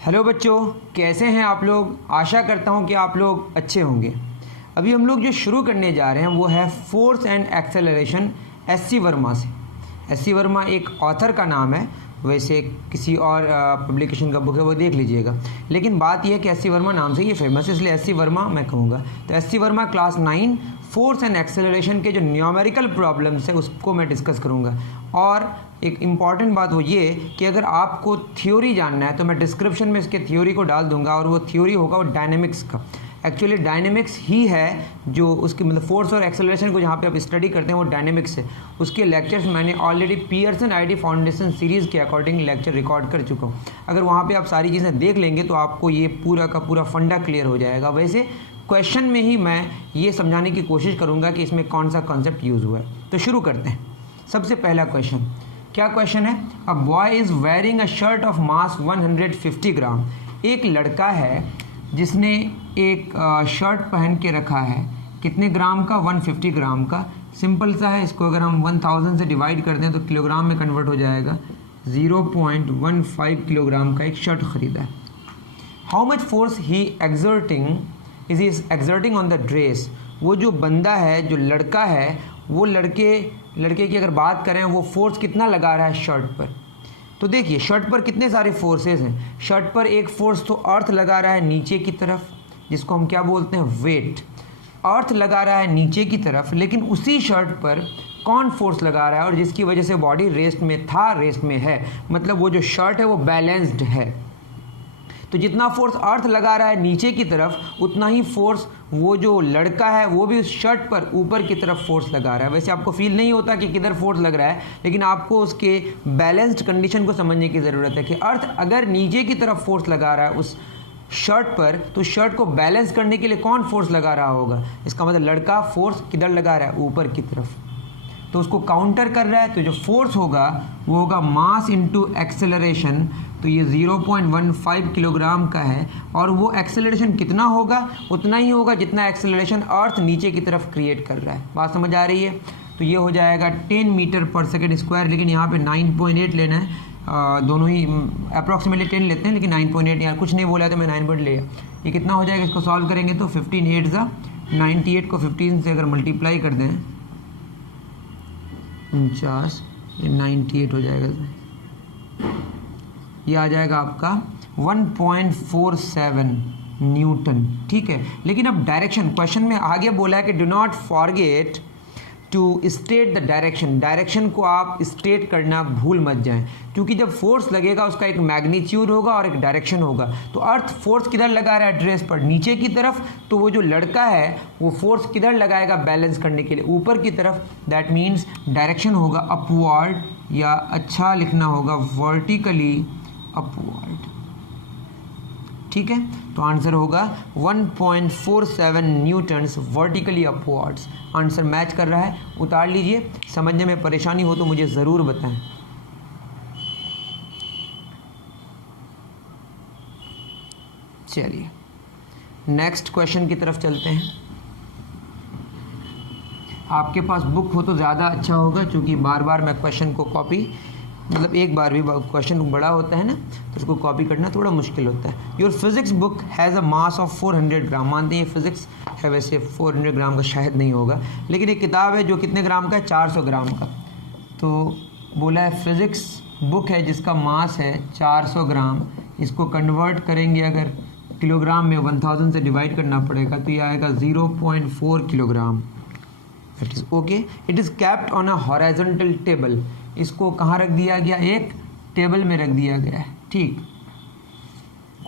Hello बच्चों, कैसे हैं आप लोग। आशा करता हूं कि आप लोग अच्छे होंगे। अभी हम लोग जो शुरू करने जा रहे हैं वो है force and acceleration S C Verma से। एस सी वर्मा एक ऑथर का नाम है, वैसे किसी और पब्लिकेशन का बुक है वो देख लीजिएगा, लेकिन बात यह है कि एस सी वर्मा नाम से ये फेमस है, इसलिए एस सी वर्मा मैं कहूँगा। तो S C Verma class 9 force and acceleration के जो न्यूमेरिकल प्रॉब्लम्स है उसको मैं डिस्कस करूँगा। और एक इम्पॉर्टेंट बात वो ये कि अगर आपको थ्योरी जानना है तो मैं डिस्क्रिप्शन में इसके थ्योरी को डाल दूंगा, और वो थ्योरी होगा वो डायनेमिक्स का। एक्चुअली डायनेमिक्स ही है जो उसकी मतलब फोर्स और एक्सेलरेशन को जहाँ पे आप स्टडी करते हैं वो डायनेमिक्स है। उसके लेक्चर्स मैंने already Pearson ID foundation series के अकॉर्डिंग लेक्चर रिकॉर्ड कर चुका हूँ। अगर वहाँ पे आप सारी चीज़ें देख लेंगे तो आपको ये पूरा का पूरा फंडा क्लियर हो जाएगा। वैसे क्वेश्चन में ही मैं ये समझाने की कोशिश करूँगा कि इसमें कौन सा कॉन्सेप्ट यूज़ हुआ है। तो शुरू करते हैं। सबसे पहला क्वेश्चन, क्या क्वेश्चन है। A boy is wearing a shirt of mass 150 ग्राम। एक लड़का है जिसने एक शर्ट पहन के रखा है, कितने ग्राम का, 150 ग्राम का। सिंपल सा है, इसको अगर हम 1000 से डिवाइड कर दें तो किलोग्राम में कन्वर्ट हो जाएगा। 0.15 किलोग्राम का एक शर्ट खरीदा है। How much force he exerting on the dress. वो जो बंदा है, जो लड़का है, वो लड़के की अगर बात करें वो फोर्स कितना लगा रहा है शर्ट पर। तो देखिए शर्ट पर कितने सारे फोर्सेस हैं। शर्ट पर एक फोर्स तो अर्थ लगा रहा है नीचे की तरफ, जिसको हम क्या बोलते हैं, वेट। अर्थ लगा रहा है नीचे की तरफ, लेकिन उसी शर्ट पर कौन फोर्स लगा रहा है, और जिसकी वजह से बॉडी रेस्ट में था, रेस्ट में है, मतलब वो जो शर्ट है वो बैलेंस्ड है। तो जितना फोर्स अर्थ लगा रहा है नीचे की तरफ, उतना ही फोर्स वो जो लड़का है वो भी उस शर्ट पर ऊपर की तरफ फोर्स लगा रहा है। वैसे आपको फील नहीं होता कि किधर फोर्स लग रहा है, लेकिन आपको उसके बैलेंस्ड कंडीशन को समझने की ज़रूरत है कि अर्थ अगर नीचे की तरफ फोर्स लगा रहा है उस शर्ट पर, तो शर्ट को बैलेंस करने के लिए कौन फोर्स लगा रहा होगा। इसका मतलब लड़का फोर्स किधर लगा रहा है, ऊपर की तरफ। तो उसको काउंटर कर रहा है, तो जो फोर्स होगा वो होगा मास इंटू एक्सेलरेशन। तो ये 0.15 किलोग्राम का है, और वो एक्सेलरेशन कितना होगा, उतना ही होगा जितना एक्सेलरेशन अर्थ नीचे की तरफ क्रिएट कर रहा है। बात समझ आ रही है। तो ये हो जाएगा 10 मीटर पर सेकेंड स्क्वायर, लेकिन यहाँ पे 9.8 लेना है। दोनों ही अप्रॉक्सीमेटली 10 लेते हैं, लेकिन 9.8 यहाँ कुछ नहीं बोला तो मैं 9 लिया। ये कितना हो जाएगा, इसको सॉल्व करेंगे तो 15 8 ज़ा 98 को 15 से अगर मल्टीप्लाई कर दें 49, ये 98 हो जाएगा। ये आ जाएगा आपका 1.47 न्यूटन। ठीक है, लेकिन अब डायरेक्शन, क्वेश्चन में आगे बोला है कि do not forget to state the direction. Direction को आप स्टेट करना भूल मत जाएं, क्योंकि जब फोर्स लगेगा उसका एक मैग्नीट्यूड होगा और एक डायरेक्शन होगा। तो अर्थ फोर्स किधर लगा रहा है ड्रेस पर, नीचे की तरफ। तो वो जो लड़का है वो फोर्स किधर लगाएगा बैलेंस करने के लिए, ऊपर की तरफ। दैट मीन्स डायरेक्शन होगा अपवर्ड, या अच्छा लिखना होगा वर्टिकली अपवर्ड। ठीक है, तो आंसर होगा 1.47 Newton's vertically upwards. Answer match कर रहा है, उतार लीजिए। समझने में परेशानी हो तो मुझे ज़रूर बताएं। चलिए नेक्स्ट क्वेश्चन की तरफ चलते हैं। आपके पास बुक हो तो ज़्यादा अच्छा होगा, क्योंकि बार बार मैं क्वेश्चन को कॉपी, मतलब एक बार भी क्वेश्चन बड़ा होता है ना तो उसको कॉपी करना थोड़ा मुश्किल होता है। Your physics book has a mass of 400 ग्राम। मानते हैं ये फिजिक्स है, वैसे 400 ग्राम का शायद नहीं होगा, लेकिन एक किताब है जो कितने ग्राम का है, 400 ग्राम का। तो बोला है फिजिक्स बुक है जिसका मास है 400 ग्राम। इसको कन्वर्ट करेंगे अगर किलोग्राम में, 1000 से डिवाइड करना पड़ेगा, तो ये आएगा 0.4 kilogram. It is okay. It is kept on a horizontal table. इसको कहाँ रख दिया गया, एक टेबल में रख दिया गया है। ठीक,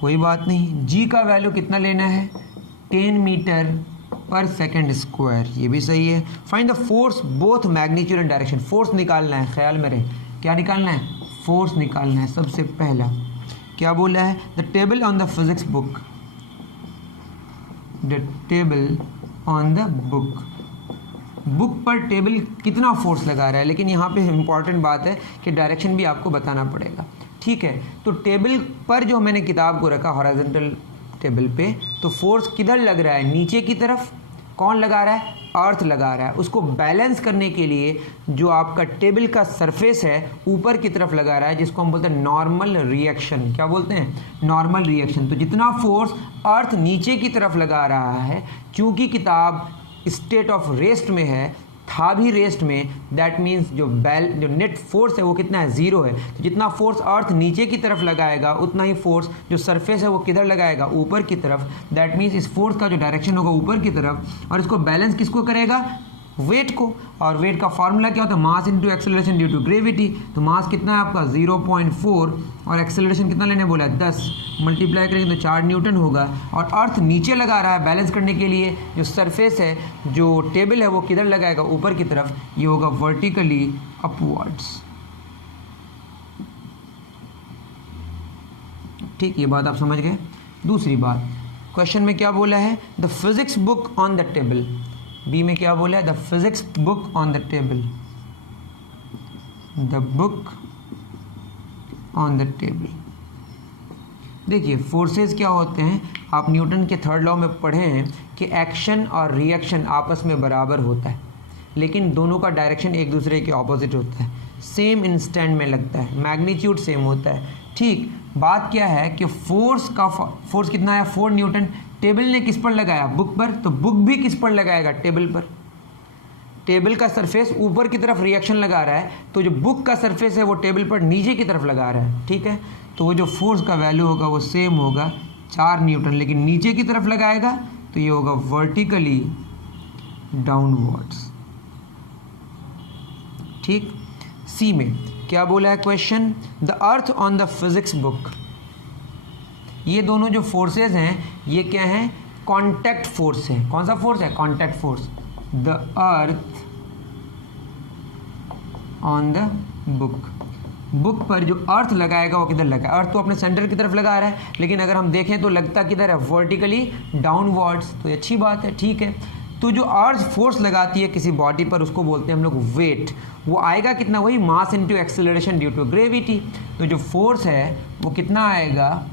कोई बात नहीं। जी का वैल्यू कितना लेना है, 10 मीटर पर सेकेंड स्क्वायर, ये भी सही है। Find the force both magnitude and direction. Force निकालना है, ख्याल में रहे, क्या निकालना है, फोर्स निकालना है। सबसे पहला क्या बोला है, the table on the physics book, the table on the book. Book पर टेबल कितना फोर्स लगा रहा है, लेकिन यहाँ पे इम्पॉर्टेंट बात है कि डायरेक्शन भी आपको बताना पड़ेगा। ठीक है, तो टेबल पर जो मैंने किताब को रखा हॉरिजॉन्टल टेबल पे, तो फोर्स किधर लग रहा है, नीचे की तरफ। कौन लगा रहा है, अर्थ लगा रहा है, उसको बैलेंस करने के लिए जो आपका टेबल का सरफेस है ऊपर की तरफ लगा रहा है, जिसको हम बोलते हैं नॉर्मल रिएक्शन। क्या बोलते हैं? Normal reaction. तो जितना फोर्स अर्थ नीचे की तरफ लगा रहा है, चूंकि किताब स्टेट ऑफ रेस्ट में है, था भी रेस्ट में, दैट मीन्स जो नेट फोर्स है वो कितना है? 0 है। तो जितना फोर्स अर्थ नीचे की तरफ लगाएगा उतना ही फोर्स जो सरफेस है वो किधर लगाएगा? ऊपर की तरफ। दैट मीन्स इस फोर्स का जो डायरेक्शन होगा ऊपर की तरफ, और इसको बैलेंस किसको करेगा? वेट को। और वेट का फॉर्मूला क्या होता है? Mass into acceleration due to gravity. तो मास कितना है आपका? 0.4, और एक्सेलरेशन कितना लेने बोला है? 10। मल्टीप्लाई करेंगे तो 4 न्यूटन होगा। और अर्थ नीचे लगा रहा है बैलेंस करने के लिए, जो सरफेस है, जो टेबल है, वो किधर लगाएगा? ऊपर की तरफ। ये होगा वर्टिकली अपवर्ड्स। ठीक, ये बात आप समझ गए। दूसरी बात, क्वेश्चन में क्या बोला है? The physics book on the table. B में क्या बोला है? The physics book on the table. The book on the table. देखिए, फोर्सेस क्या होते हैं? आप न्यूटन के थर्ड लॉ में पढ़े हैं कि एक्शन और रिएक्शन आपस में बराबर होता है, लेकिन दोनों का डायरेक्शन एक दूसरे के ऑपोजिट होता है, सेम इंस्टेंट में लगता है, मैग्नीट्यूड सेम होता है। ठीक, बात क्या है कि फोर्स कितना है? 4 न्यूटन। टेबल ने किस पर लगाया? बुक पर। तो बुक भी किस पर लगाएगा? टेबल पर। टेबल का सरफेस ऊपर की तरफ रिएक्शन लगा रहा है, तो जो बुक का सरफेस है वो टेबल पर नीचे की तरफ लगा रहा है। ठीक है, तो वो जो फोर्स का वैल्यू होगा वो सेम होगा, 4 न्यूटन, लेकिन नीचे की तरफ लगाएगा तो ये होगा वर्टिकली डाउनवर्ड्स। ठीक, सी में क्या बोला है question? The earth on the physics book. ये दोनों जो फोर्सेस हैं ये क्या हैं? कॉन्टैक्ट फोर्स है। कौन सा फोर्स है? Contact force. The earth on the book. Book पर जो अर्थ लगाएगा वो किधर लगाएगा? अर्थ तो अपने सेंटर की तरफ लगा रहा है, लेकिन अगर हम देखें तो लगता किधर है? Vertically downwards. तो ये अच्छी बात है। ठीक है, तो जो अर्थ फोर्स लगाती है किसी बॉडी पर उसको बोलते हैं हम लोग वेट। वो आएगा कितना? वही mass into acceleration due to gravity. तो जो फोर्स है वो कितना आएगा?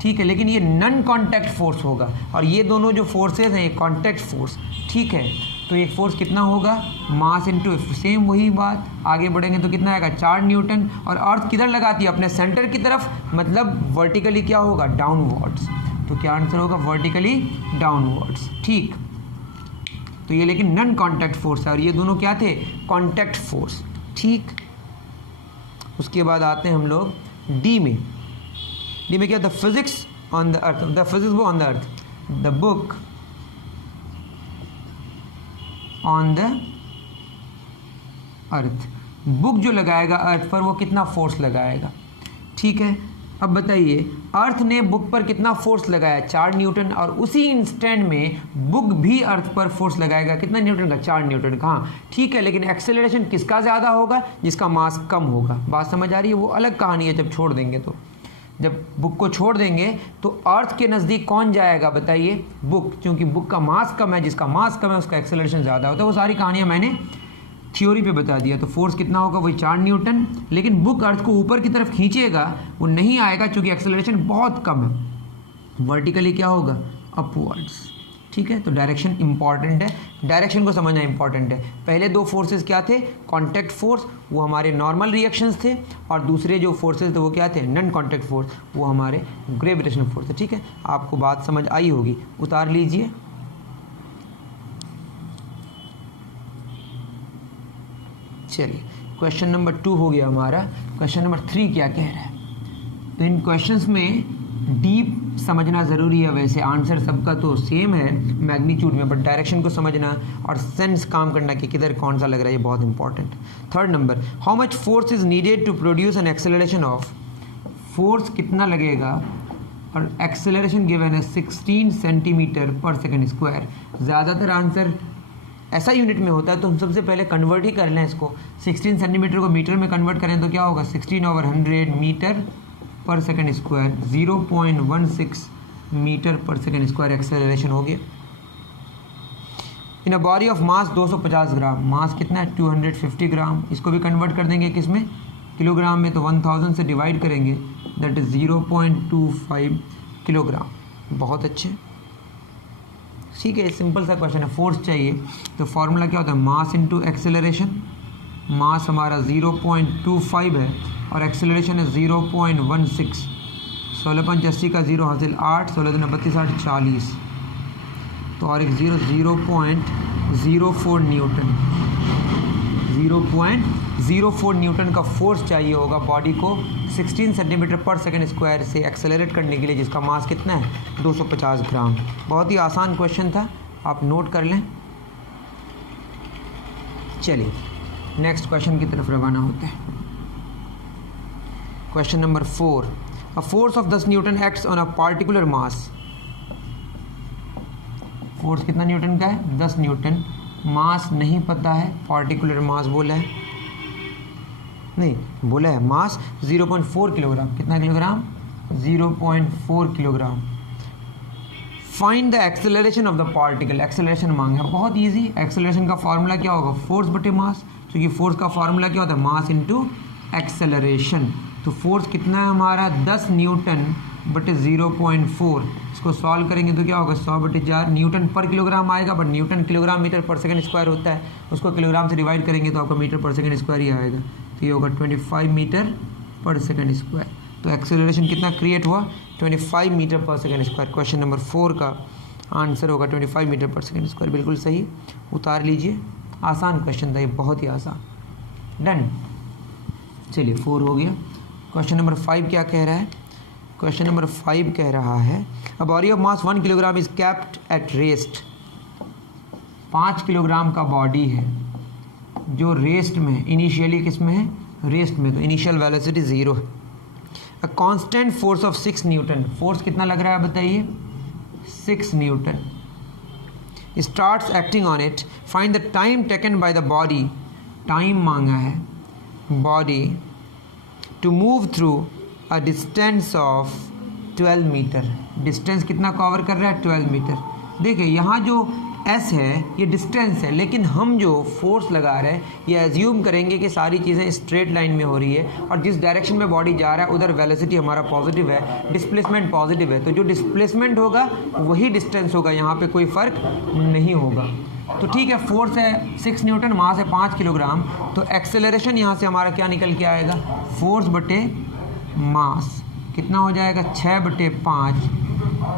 ठीक है, लेकिन ये नॉन कॉन्टैक्ट फोर्स होगा, और ये दोनों जो फोर्सेस हैं ये कॉन्टैक्ट फोर्स। ठीक है, तो एक फोर्स कितना होगा? मास इनटू, सेम वही बात, आगे बढ़ेंगे तो कितना आएगा? 4 न्यूटन। और अर्थ किधर लगाती है? अपने सेंटर की तरफ, मतलब वर्टिकली क्या होगा? डाउनवर्ड्स। तो क्या आंसर होगा? Vertically downwards. ठीक, तो ये लेकिन नॉन कॉन्टैक्ट फोर्स है, और ये दोनों क्या थे? Contact force. ठीक, उसके बाद आते हैं हम लोग डी में। डी में क्या? The physics on the earth. The physics book on the earth. The book on the earth. Book जो लगाएगा अर्थ पर वो कितना फोर्स लगाएगा? ठीक है, अब बताइए, अर्थ ने बुक पर कितना फोर्स लगाया? 4 न्यूटन। और उसी इंस्टेंट में बुक भी अर्थ पर फोर्स लगाएगा, कितना न्यूटन का? 4 न्यूटन का। हाँ ठीक है, लेकिन एक्सेलरेशन किसका ज़्यादा होगा? जिसका मास कम होगा। बात समझ आ रही है? वो अलग कहानी है जब छोड़ देंगे तो। जब बुक को छोड़ देंगे तो अर्थ के नज़दीक कौन जाएगा बताइए? बुक, क्योंकि बुक का मास कम है, जिसका मास कम है उसका एक्सेलरेशन ज़्यादा होता है। वो सारी कहानियाँ मैंने थ्योरी पे बता दिया। तो फोर्स कितना होगा? वही 4 न्यूटन, लेकिन बुक अर्थ को ऊपर की तरफ खींचेगा, वो नहीं आएगा क्योंकि एक्सेलरेशन बहुत कम है। वर्टिकली क्या होगा? अपवर्ड्स। ठीक है, तो डायरेक्शन इंपॉर्टेंट है, डायरेक्शन को समझना इंपॉर्टेंट है। पहले 2 फोर्सेस क्या थे? कॉन्टैक्ट फोर्स, वो हमारे नॉर्मल रिएक्शंस थे, और दूसरे जो फोर्सेस थे वो क्या थे? नॉन कॉन्टैक्ट फोर्स, वो हमारे ग्रेविटेशनल फोर्स थे। ठीक है, आपको बात समझ आई होगी, उतार लीजिए। चलिए, क्वेश्चन नंबर 2 हो गया हमारा। क्वेश्चन नंबर 3 क्या कह रहा है? तो इन क्वेश्चंस में डीप समझना ज़रूरी है। वैसे आंसर सबका तो सेम है मैग्नीट्यूड में, बट डायरेक्शन को समझना और सेंस काम करना कि किधर कौन सा लग रहा है, ये बहुत important. Third number, how much force is needed to produce an acceleration of. Force कितना लगेगा और एक्सेलरेशन गिवन है 16 सेंटीमीटर पर सेकेंड स्क्वायर। ज़्यादातर आंसर ऐसा यूनिट में होता है, तो हम सबसे पहले कन्वर्ट ही कर लें इसको। 16 सेंटीमीटर को मीटर में कन्वर्ट करें तो क्या होगा? 16/100 metre per second square, 0.16 metre per second square acceleration हो गया। इन a body of mass 250 gram, mass कितना है? 250 ग्राम। इसको भी कन्वर्ट कर देंगे किस में? किलोग्राम में। तो 1000 से डिवाइड करेंगे, दैट इज़ 0.25 किलोग्राम। बहुत अच्छे। ठीक है, सिंपल सा क्वेश्चन है, फोर्स चाहिए तो फॉर्मूला क्या होता है, मास इनटू एक्सेलरेशन। मास हमारा 0.25 है और एक्सेलरेशन है 0.16। 16 का 0 हासिल 8, 16 दूनी 32, 8 40, तो और एक 0.04 न्यूटन, 0.04 न्यूटन का फोर्स चाहिए होगा बॉडी को 16 सेंटीमीटर पर सेकंड स्क्वायर से एक्सेलरेट करने के लिए, जिसका मास कितना है 250 ग्राम। बहुत ही आसान क्वेश्चन था, आप नोट कर लें। चलिए नेक्स्ट क्वेश्चन की तरफ रवाना होते हैं। Question number 4, a force of 10 Newton acts on a particular mass. Force कितना न्यूटन का है, 10 न्यूटन। मास नहीं पता है, पार्टिकुलर मास बोला है, नहीं बोला है मास 0.4 किलोग्राम। कितना kilogram, 0.4 kilogram. Find the acceleration of the particle, acceleration मांगा, बहुत इजी। एक्सेलरेशन का फॉर्मूला क्या होगा, फोर्स बटे मास, क्योंकि फोर्स का फॉर्मूला क्या होता है, मास इनटू एक्सेलरेशन। तो फोर्स कितना है हमारा 10 न्यूटन बटे 0.4। इसको सॉल्व करेंगे तो क्या होगा, 100 बटे 4 न्यूटन पर किलोग्राम आएगा, बट न्यूटन किलोग्राम मीटर पर सेकंड स्क्वायर होता है, उसको किलोग्राम से डिवाइड करेंगे तो आपका मीटर पर सेकंड स्क्वायर ही आएगा। तो ये होगा 25 मीटर पर सेकंड स्क्वायर। तो एक्सेलरेशन कितना क्रिएट हुआ, 25 मीटर पर सेकंड स्क्वायर। क्वेश्चन नंबर 4 का आंसर होगा 25 मीटर पर सेकंड स्क्वायर, बिल्कुल सही, उतार लीजिए। आसान क्वेश्चन था ये, बहुत ही आसान। डन, चलिए 4 हो गया। क्वेश्चन नंबर 5 क्या कह रहा है, क्वेश्चन नंबर 5 कह रहा है a body of mass 1 kilogram is kept at rest. 5 kilogram का बॉडी है जो रेस्ट में है, इनिशियली किस में है, रेस्ट में, तो इनिशियल वेलोसिटी 0 है। A constant force of 6 newton, force कितना लग रहा है बताइए, 6 newton. Starts acting on it, find the time taken by the body, time मांगा है body to move through a distance of 12 metre. Distance कितना कवर कर रहा है, 12 मीटर। देखिए यहाँ जो एस है ये डिस्टेंस है, लेकिन हम जो फोर्स लगा रहे हैं ये एज्यूम करेंगे कि सारी चीज़ें स्ट्रेट लाइन में हो रही है, और जिस डायरेक्शन में बॉडी जा रहा है उधर वेलोसिटी हमारा पॉजिटिव है, डिस्प्लेसमेंट पॉजिटिव है, तो जो डिस्प्लेसमेंट होगा वही डिस्टेंस होगा, यहाँ पे कोई फ़र्क नहीं होगा। तो ठीक है, फोर्स है 6 न्यूटन, मास है 5 किलोग्राम, तो एक्सेलरेशन यहाँ से हमारा क्या निकल के आएगा, फोर्स बटे मास कितना हो जाएगा, 6 बटे 5,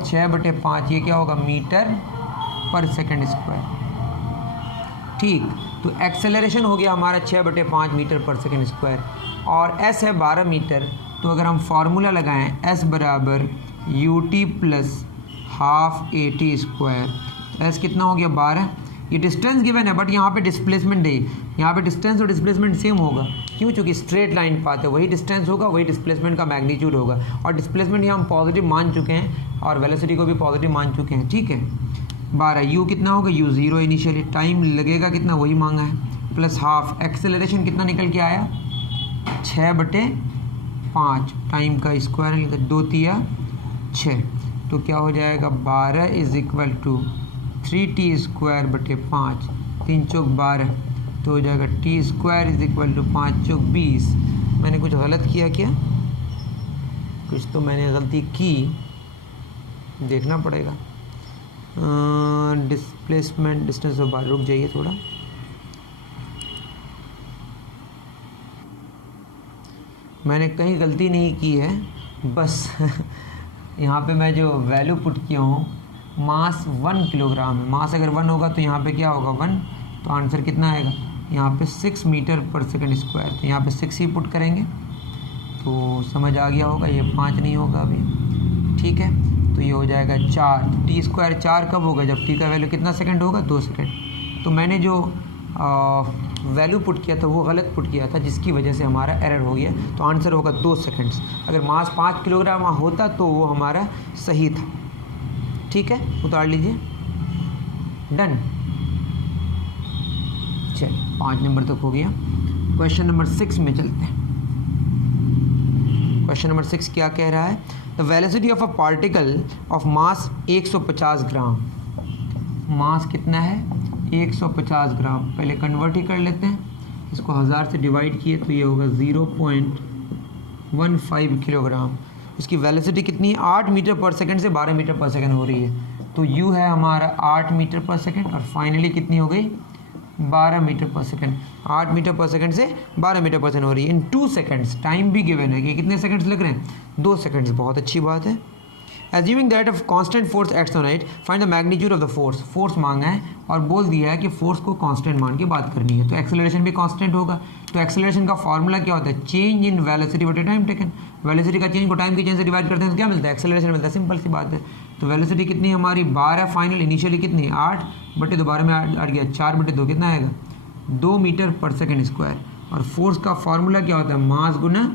6 बटे 5 ये क्या होगा, मीटर पर सेकंड स्क्वायर। ठीक, तो एक्सेलरेशन हो गया हमारा 6 बटे 5 मीटर पर सेकंड स्क्वायर, और एस है 12 मीटर। तो अगर हम फार्मूला लगाएं एस बराबर ut plus half AT square, S कितना हो गया 12। ये डिस्टेंस गिवन है, बट यहाँ पे डिस्प्लेसमेंट है, यहाँ पे डिस्टेंस और डिस्प्लेसमेंट सेम होगा, क्यों, चूँकि स्ट्रेट लाइन पाथ है, वही डिस्टेंस होगा, वही डिस्प्लेसमेंट का मैग्नीट्यूड होगा, और डिस्प्लेसमेंट यहाँ हम पॉजिटिव मान चुके हैं और वेलोसिटी को भी पॉजिटिव मान चुके हैं। ठीक है, 12 यू कितना होगा, u 0 इनिशियली, टाइम लगेगा कितना वही मांगा है, प्लस हाफ, एक्सेलरेशन कितना निकल के आया 6 बटे 5, टाइम का स्क्वायर निकलता 2 तिया 6, तो क्या हो जाएगा 12 is equal to 3t square बटे 5, 3 चौक 12, तो हो जाएगा t square is equal to 5 चौक 20। मैंने कुछ गलत किया क्या, कुछ तो मैंने गलती की, देखना पड़ेगा। डिस्प्लेसमेंट डिस्टेंस और बाहर, रुक जाइए थोड़ा, मैंने कहीं गलती नहीं की है, बस यहाँ पे मैं जो वैल्यू पुट किया हूँ, मास 1 किलोग्राम है, मास अगर 1 होगा तो यहाँ पे क्या होगा 1, तो आंसर कितना आएगा यहाँ पे 6 मीटर पर सेकंड स्क्वायर, तो यहाँ पे 6 ही पुट करेंगे तो समझ आ गया होगा, ये 5 नहीं होगा अभी। ठीक है, तो ये हो जाएगा 4, टी स्क्वायर 4 कब होगा, जब टी का वैल्यू कितना सेकंड होगा, 2 सेकंड। तो मैंने जो वैल्यू पुट किया था वो गलत पुट किया था, जिसकी वजह से हमारा एरर हो गया, तो आंसर होगा 2 सेकंड्स। अगर मास 5 किलोग्राम होता तो वो हमारा सही था। ठीक है, उतार लीजिए, डन। चल 5 नंबर तक हो गया। क्वेश्चन नंबर 6 में चलते हैं। क्वेश्चन नंबर 6 क्या कह रहा है, the velocity of a particle of mass 150 gram. Mass कितना है 150 ग्राम, पहले कन्वर्ट ही कर लेते हैं, इसको 1000 से डिवाइड किए तो ये होगा 0.15 किलोग्राम। इसकी वेलोसिटी कितनी है, 8 मीटर पर सेकंड से 12 मीटर पर सेकंड हो रही है, तो u है हमारा 8 मीटर पर सेकेंड और फाइनली कितनी हो गई 12 metre per second. 8 metre per second से 12 मीटर पर सेकेंड हो रही है इन 2 सेकेंड्स। टाइम भी गिवन है कि कितने सेकेंड्स लग रहे हैं 2 सेकेंड्स। बहुत अच्छी बात है। Assuming that a constant force acts on it, find the magnitude of the force। Force मांगा है और बोल दिया है कि फोर्स को कांस्टेंट मान के बात करनी है, तो एक्सेलरेशन भी कांस्टेंट होगा। तो एक्सेलरेशन का फॉर्मूला क्या होता है, चेंज इन वेलोसिटी बटे टाइम टेकन। वेलोसिटी का चेंज को टाइम की चेंज से डिवाइड करते हैं तो क्या मिलता है, एक्सेलरेशन मिलता है। सिंपल सी बात है। तो वेलोसिटी कितनी है हमारी 12 फाइनल, इनिशियली कितनी 8 बटे 2, 12 में 8 गया 4 बटे 2 कितना आएगा 2 मीटर पर सेकेंड स्क्वायर। और फोर्स का फॉर्मूला क्या होता है, मास गुना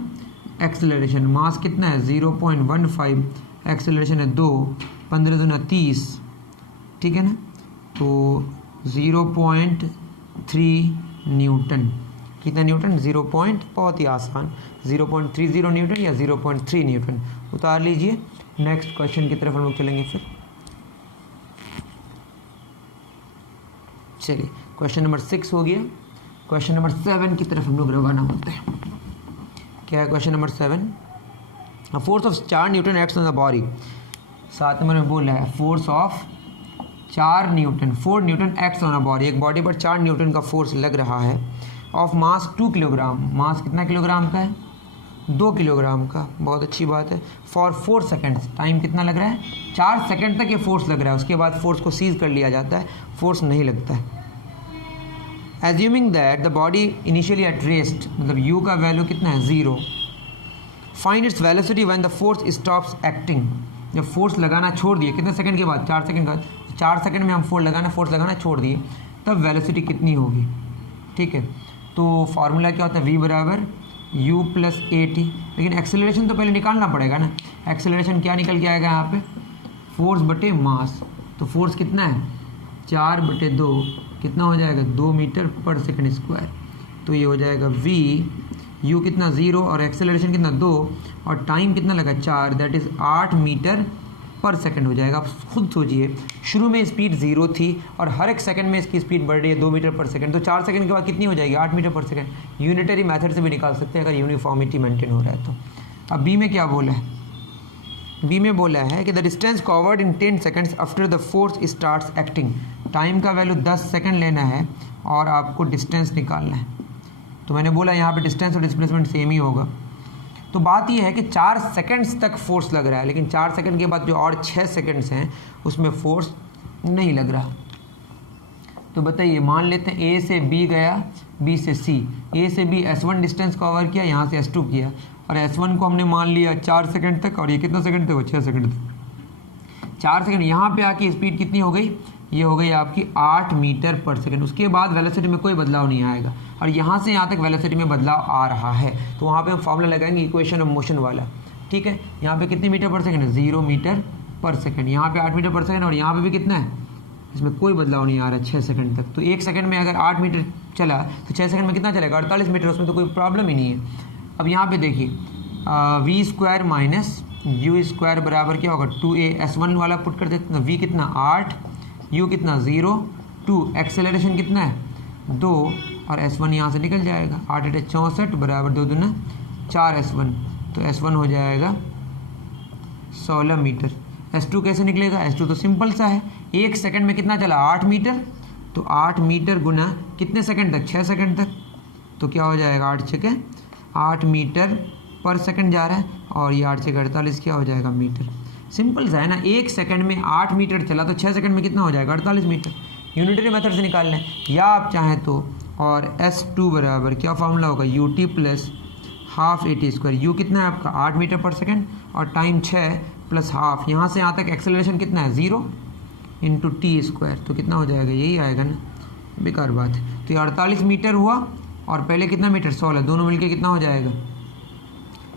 एक्सेलरेशन। मास कितना है 0.15, एक्सेलरेशन है 2, 15 दूना 30, ठीक है ना। तो 0.3 न्यूटन। कितना न्यूटन 0. बहुत ही आसान 0.30 न्यूटन या 0.3 न्यूटन। उतार लीजिए। नेक्स्ट क्वेश्चन की तरफ हम लोग चलेंगे फिर। चलिए क्वेश्चन नंबर 6 हो गया। क्वेश्चन नंबर 7 की तरफ हम लोग रवाना होते हैं। क्या है question number 7, force of 4 Newton acts on the body. 7 number में बोल रहा है force of 4 Newton acts on a body. एक बॉडी पर 4 न्यूटन का फोर्स लग रहा है। Of mass 2 kilogram. मास कितना किलोग्राम का है 2 किलोग्राम का। बहुत अच्छी बात है। For 4 seconds. टाइम कितना लग रहा है 4 सेकेंड तक ये फोर्स लग रहा है। उसके बाद फोर्स को सीज कर लिया जाता है, फोर्स नहीं लगता है। Assuming that the body initially at rest, मतलब u का वैल्यू कितना है 0। Find its velocity when the force stops acting. जब फोर्स लगाना छोड़ दिए, कितने सेकंड के बाद 4 सेकंड का, 4 सेकंड में हम फोर्स लगाना छोड़ दिए, तब वेलोसिटी कितनी होगी। ठीक है, तो फार्मूला क्या होता है v बराबर u प्लस ए टी। लेकिन एक्सेलरेशन तो पहले निकालना पड़ेगा ना। एक्सेलरेशन क्या निकल के आएगा यहाँ पे, फोर्स बटे मास। तो फोर्स कितना है 4 बटे 2, कितना हो जाएगा 2 मीटर पर सेकंड स्क्वायर। तो ये हो जाएगा v, u कितना 0 और एक्सेलरेशन कितना 2 और टाइम कितना लगा 4, दैट इज़ 8 मीटर पर सेकंड हो जाएगा। आप खुद सोचिए, शुरू में स्पीड 0 थी और हर एक सेकंड में इसकी स्पीड बढ़ रही है 2 मीटर पर सेकंड। तो 4 सेकंड के बाद कितनी हो जाएगी 8 मीटर पर सेकंड। यूनिटरी मेथड से भी निकाल सकते हैं अगर यूनिफॉर्मिटी मेंटेन हो रहा है तो। अब बी में क्या बोला है, बी में बोला है कि the distance covered in 10 seconds after the force starts acting. Time का वैल्यू 10 सेकंड लेना है और आपको डिस्टेंस निकालना है। तो मैंने बोला यहाँ पे डिस्टेंस और डिस्प्लेसमेंट सेम ही होगा। तो बात यह है कि 4 सेकंड्स तक फोर्स लग रहा है, लेकिन 4 सेकंड के बाद जो और 6 सेकंड्स हैं उसमें फोर्स नहीं लग रहा। तो बताइए, मान लेते हैं ए से बी गया, बी से सी। ए से बी S1 डिस्टेंस कवर किया, यहाँ से S2 किया, और S1 को हमने मान लिया 4 सेकंड तक और ये कितना सेकंड तक, 6 सेकंड तक। 4 सेकंड यहाँ पे आके स्पीड कितनी हो गई, ये हो गई आपकी 8 मीटर पर सेकंड। उसके बाद वेलोसिटी में कोई बदलाव नहीं आएगा और यहाँ से यहाँ तक वेलोसिटी में बदलाव आ रहा है। तो वहाँ पे हम फॉर्मूला लगाएंगे इक्वेशन ऑफ मोशन वाला। ठीक है, यहाँ पे कितने मीटर पर सेकंड है 0 मीटर पर सेकंड। यहाँ पे 8 मीटर पर सेकंड और यहाँ पे भी कितना है, इसमें कोई बदलाव नहीं आ रहा है 6 सेकंड तक। तो 1 सेकंड में अगर 8 मीटर चला तो 6 सेकंड में कितना चलेगा 48 मीटर। उसमें तो कोई प्रॉब्लम ही नहीं है। अब यहाँ पे देखिए V square minus U square बराबर क्या होगा 2a। S1 वाला पुट कर देते हैं, v कितना 8, u कितना 0, 2, एक्सेलरेशन कितना है 2 और S1 यहाँ से निकल जाएगा। 8 × 64 बराबर 2 दूना 4 S1। तो S1 हो जाएगा 16 मीटर। S2 कैसे निकलेगा, S2 तो सिंपल सा है, 1 सेकंड में कितना चला 8 मीटर। तो 8 मीटर गुना कितने सेकंड तक 6 सेकंड तक। तो क्या हो जाएगा 8 छके 8 मीटर पर सेकंड जा रहा है और ये 8 छके 48 क्या हो जाएगा मीटर। सिंपल सा है ना, 1 सेकंड में 8 मीटर चला तो 6 सेकंड में कितना हो जाएगा 48 मीटर। यूनिटरी मेथड से निकाल लें या आप चाहें तो। और S2 बराबर क्या फार्मूला होगा UT plus half AT square. You कितना है आपका 8 मीटर पर सेकंड और टाइम 6 प्लस हाफ। यहाँ से यहाँ तक एक्सेलरेशन कितना है 0 इंटू टी स्क्वायर। तो कितना हो जाएगा, यही आएगा ना, बेकार बात है। तो ये 48 मीटर हुआ और पहले कितना मीटर 16, दोनों मिलके कितना हो जाएगा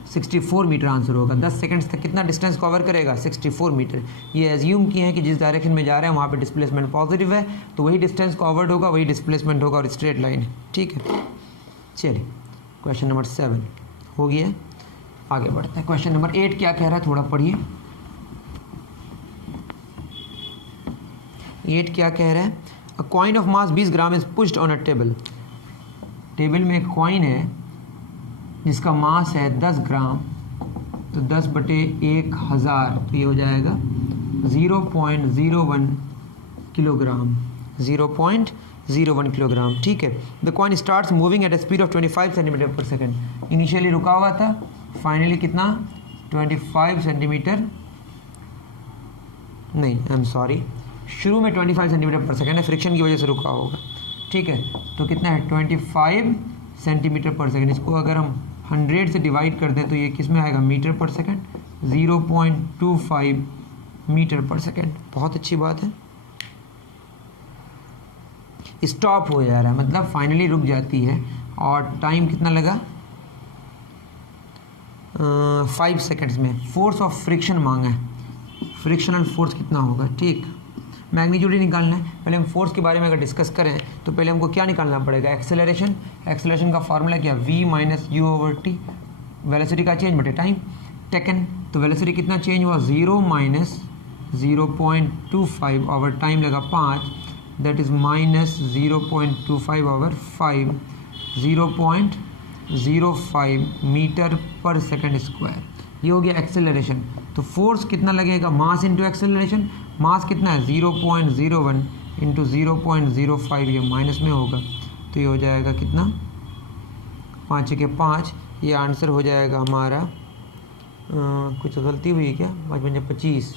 64 मीटर आंसर होगा। 10 सेकंड्स तक कितना डिस्टेंस कवर करेगा 64 मीटर। ये एज्यूम किए हैं कि जिस डायरेक्शन में जा रहे हैं वहाँ पे डिस्प्लेसमेंट पॉजिटिव है, तो वही डिस्टेंस कवर्ड होगा, वही डिस्प्लेसमेंट होगा और स्ट्रेट लाइन है। ठीक है, चलिए क्वेश्चन नंबर 7 हो गया, आगे बढ़ते हैं। क्वेश्चन नंबर 8 क्या कह रहा है, थोड़ा पढ़िए। 8 क्या कह रहा है, अ coin of mass 20 gram is pushed on a table. Table में एक कॉइन है जिसका मास है 10 ग्राम, तो 10 बटे 1000, तो ये हो जाएगा 0.01 किलोग्राम, 0.01 किलोग्राम, ठीक है। The coin starts moving at A speed of 25 centimetre per second. Initially रुका हुआ था, फाइनली कितना 25 सेंटीमीटर, नहीं आई एम सॉरी, शुरू में 25 सेंटीमीटर पर सेकेंड है, फ्रिक्शन की वजह से रुका होगा, ठीक है। तो कितना है 25 सेंटीमीटर पर सेकेंड। इसको अगर हम 100 से डिवाइड कर दें तो ये किस में आएगा, metre per second, 0.25 metre per second. बहुत अच्छी बात है। स्टॉप हो जा रहा है मतलब फाइनली रुक जाती है, और टाइम कितना लगा 5 सेकेंड्स में। फोर्स ऑफ फ्रिक्शन मांगा है, फ्रिक्शनल फोर्स कितना होगा, ठीक। मैग्नीट्यूड ही निकालना है। पहले हम फोर्स के बारे में अगर डिस्कस करें तो पहले हमको क्या निकालना पड़ेगा, एक्सेलरेशन। एक्सेलरेशन का फॉर्मूला क्या, v minus U over T, velocity का चेंज बटे टाइम टेकन। तो वेलोसिटी कितना चेंज हुआ, 0 माइनस 0.25 ओवर टाइम लगा 5, that is minus 0.25 over 5, 0.05 metre per second square. ये हो गया एक्सेलरेशन। तो फोर्स कितना लगेगा, मास इंटू एक्सेलरेशन। मास कितना है 0.01 इंटू 0.05, ये माइनस में होगा, तो ये हो जाएगा कितना 5 के 5, ये आंसर हो जाएगा हमारा कुछ गलती हुई क्या, 5 बजे 25।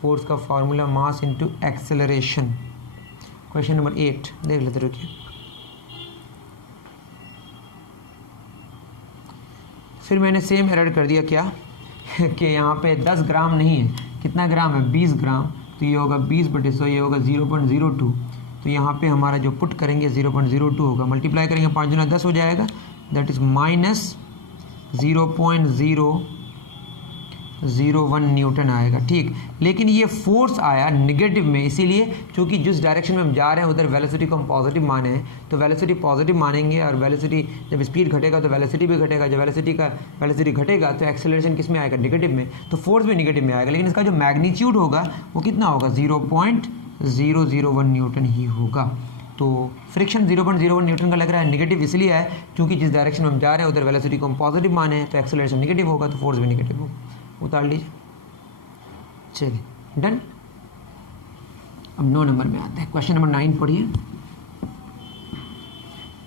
फोर्स का formula mass into acceleration. Question number 8 देख लेते रुकिए। फिर मैंने सेम एरर कर दिया क्या कि यहाँ पे 10 ग्राम नहीं है, कितना ग्राम है 20 ग्राम, तो ये होगा 20/100, ये होगा 0.02। तो यहाँ पे हमारा जो पुट करेंगे 0.02 होगा, मल्टीप्लाई करेंगे 5 गुना 10 हो जाएगा, दैट इज़ माइनस 0.001 न्यूटन आएगा, ठीक। लेकिन ये फोर्स आया निगेटिव में, इसीलिए क्योंकि जिस डायरेक्शन में हम जा रहे हैं उधर वेलोसिटी को हम पॉजिटिव माने हैं, तो वेलोसिटी पॉजिटिव मानेंगे, और वेलोसिटी जब स्पीड घटेगा तो वेलोसिटी भी घटेगा, जब वेलोसिटी घटेगा तो एक्सेलरेशन किस में आएगा, निगेटिव में, तो फोर्स भी निगेटिव में आएगा। लेकिन इसका जो मैग्नीट्यूड होगा वो कितना होगा, 0.001 न्यूटन ही होगा। तो फ्रिक्शन 0.01 न्यूटन का लग रहा है, निगेटिव इसलिए है क्योंकि जिस डायरेक्शन में हम जा रहे हैं उधर वेलोसिटी को हम पॉजिटिव माने हैं, तो एक्सेलरेशन निगेटिव होगा, तो फोर्स भी निगेटिव होगा। उतार लीजिए, चलिए डन। अब 9 नंबर में आते हैं। क्वेश्चन नंबर 9 पढ़िए।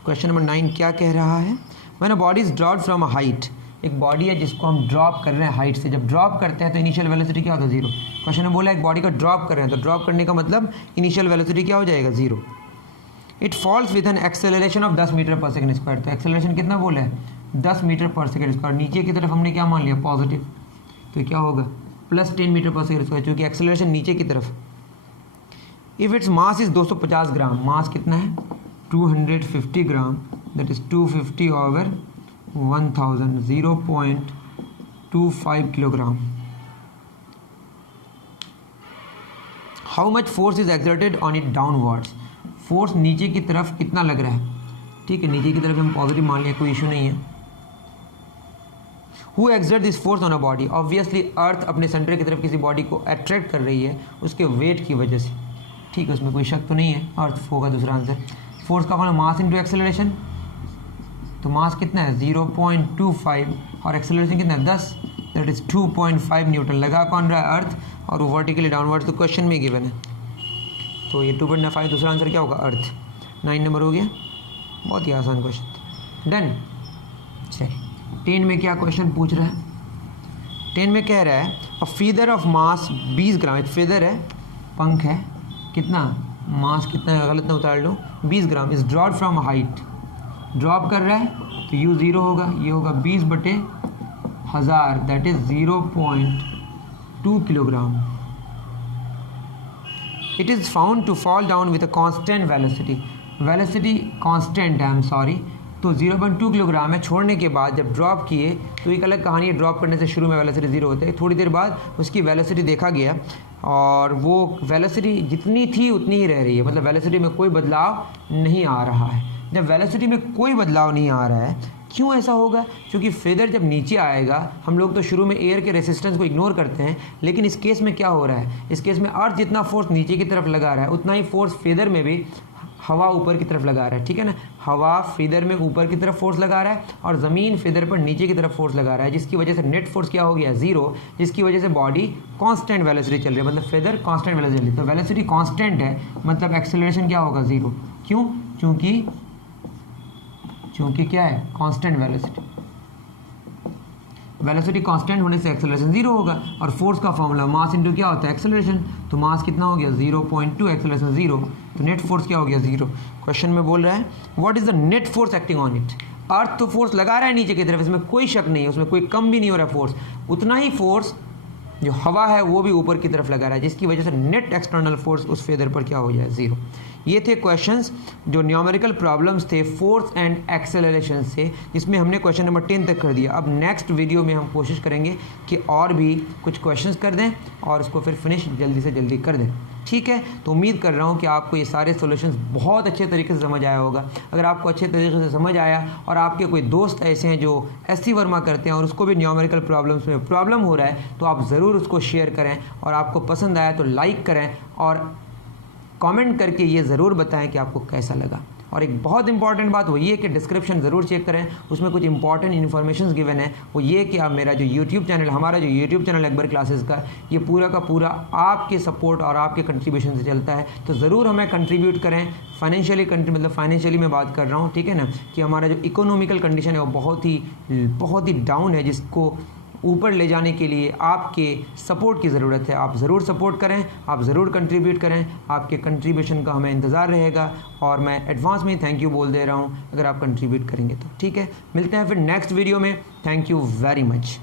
क्वेश्चन नंबर 9 क्या कह रहा है, when a body is dropped from a height. एक बॉडी है जिसको हम ड्रॉप कर रहे हैं हाइट से, जब ड्रॉप करते हैं तो इनिशियल वेलोसिटी क्या होता है, 0। क्वेश्चन में बोला एक बॉडी का ड्रॉप कर रहे हैं, तो ड्रॉप करने का मतलब इनिशियल वेलोसिटी क्या हो जाएगा, 0। It falls with an acceleration of 10 metre per second square. तो एक्सेलरेशन कितना बोला है, 10 मीटर पर सेकेंड स्क्वायर। नीचे की तरफ हमने क्या मान लिया, पॉजिटिव, तो क्या होगा +10 मीटर पर सेकेंड स्क्वायर, क्योंकि एक्सेलरेशन नीचे की तरफ। If its mass is 250 gram, mass कितना है 250 gram, that is 250 over 1000, 0.25 kilogram. How much force is exerted on it downwards. Force नीचे की तरफ कितना लग रहा है, ठीक है, नीचे की तरफ हम पॉजिटिव मान लिया, कोई इशू नहीं है। Who exert this force on a body, obviously earth अपने सेंटर की तरफ किसी बॉडी को अट्रैक्ट कर रही है उसके वेट की वजह से, ठीक है, उसमें कोई शक तो नहीं है, अर्थ होगा दूसरा आंसर। फोर्स का फॉर्मूला मास इंटू एक्सेलरेशन, तो मास कितना है 0.25 और एक्सेलरेशन कितना है 10, दैट इज 2.5 न्यूटन। लगा कौन रहा है, अर्थ, और वो वर्टिकली डाउनवर्ड, तो क्वेश्चन में गिवन है, तो ये 2.5, दूसरा आंसर क्या होगा, अर्थ। 9 नंबर हो गया, बहुत ही आसान क्वेश्चन, डन। चलिए 10 में क्या क्वेश्चन पूछ रहा है, 10 में कह रहा है अ फीदर ऑफ मास 20 ग्राम, एक फेदर है, पंख है, कितना मास कितना है, गलत ना उतार लो, 20 gram, is drop from height, drop कर रहा है तो u 0 होगा, ये होगा 20/1000, that is 0.2 kilogram. It is found to fall down with a constant velocity, velocity constant है, आई एम सॉरी, तो 0.2 किलोग्राम है। छोड़ने के बाद जब ड्रॉप किए तो एक अलग कहानी है, ड्रॉप करने से शुरू में वेलोसिटी 0 होता है, थोड़ी देर बाद उसकी वेलोसिटी देखा गया और वो वेलोसिटी जितनी थी उतनी ही रह रही है, मतलब वेलोसिटी में कोई बदलाव नहीं आ रहा है। जब वेलोसिटी में कोई बदलाव नहीं आ रहा है, क्यों ऐसा होगा, क्योंकि फेदर जब नीचे आएगा, हम लोग तो शुरू में एयर के रेसिस्टेंस को इग्नोर करते हैं, लेकिन इस केस में क्या हो रहा है, इस केस में अर्थ जितना फोर्स नीचे की तरफ लगा रहा है उतना ही फोर्स फेदर में भी हवा ऊपर की तरफ लगा रहा है, ठीक है ना, हवा फीदर में ऊपर की तरफ फोर्स लगा रहा है और ज़मीन फीदर पर नीचे की तरफ फोर्स लगा रहा है, जिसकी वजह से नेट फोर्स क्या हो गया, 0, जिसकी वजह से बॉडी कांस्टेंट वेलोसिटी चल रही है, मतलब फीदर कांस्टेंट वेलोसिटी चल रही है। तो वेलोसिटी कांस्टेंट है, मतलब एक्सेलरेशन क्या होगा, 0। क्यों? क्योंकि क्या है, कांस्टेंट वेलोसिटी कांस्टेंट होने से एक्सेलरेशन 0 होगा। और फोर्स का फॉर्मूला मास इंटू क्या होता है, एक्सेलरेशन। तो मास कितना हो गया, 0.2, एक्सेलरेशन 0, तो नेट फोर्स क्या हो गया, 0। क्वेश्चन में बोल रहा है what is the net force acting on it. Earth तो फोर्स लगा रहा है नीचे की तरफ, इसमें कोई शक नहीं है, उसमें कोई कम भी नहीं हो रहा है फोर्स, उतना ही फोर्स जो हवा है वो भी ऊपर की तरफ लगा रहा है, जिसकी वजह से नेट एक्सटर्नल फोर्स उस फेदर पर क्या हो जाए, 0। ये थे क्वेश्चंस जो न्यूमेरिकल प्रॉब्लम्स थे फोर्स एंड एक्सेलरेशन से, जिसमें हमने क्वेश्चन नंबर 10 तक कर दिया। अब नेक्स्ट वीडियो में हम कोशिश करेंगे कि और भी कुछ क्वेश्चंस कर दें और उसको फिर फिनिश जल्दी से जल्दी कर दें, ठीक है। तो उम्मीद कर रहा हूँ कि आपको ये सारे सॉल्यूशंस बहुत अच्छे तरीके से समझ आया होगा। अगर आपको अच्छे तरीके से समझ आया और आपके कोई दोस्त ऐसे हैं जो एससी वर्मा करते हैं और उसको भी न्यूमेरिकल प्रॉब्लम्स में प्रॉब्लम हो रहा है, तो आप ज़रूर उसको शेयर करें, और आपको पसंद आया तो लाइक करें और कमेंट करके ये ज़रूर बताएं कि आपको कैसा लगा। और एक बहुत इंपॉर्टेंट बात वो ये कि डिस्क्रिप्शन ज़रूर चेक करें, उसमें कुछ इंपॉर्टेंट इन्फॉर्मेशन गिवन है। वो ये कि आप मेरा जो यूट्यूब चैनल, हमारा जो यूट्यूब चैनल अकबर क्लासेस का, ये पूरा का पूरा आपके सपोर्ट और आपके कंट्रीब्यूशन से चलता है। तो ज़रूर हमें कंट्रीब्यूट करें फाइनेंशियली, मतलब फाइनेंशियली मैं बात कर रहा हूँ, ठीक है ना, कि हमारा जो इकोनॉमिकल कंडीशन है वो बहुत ही डाउन है, जिसको ऊपर ले जाने के लिए आपके सपोर्ट की ज़रूरत है। आप ज़रूर सपोर्ट करें, आप ज़रूर कंट्रीब्यूट करें, आपके कंट्रीब्यूशन का हमें इंतज़ार रहेगा। और मैं एडवांस में थैंक यू बोल दे रहा हूँ अगर आप कंट्रीब्यूट करेंगे तो, ठीक है। मिलते हैं फिर नेक्स्ट वीडियो में। Thank you very much.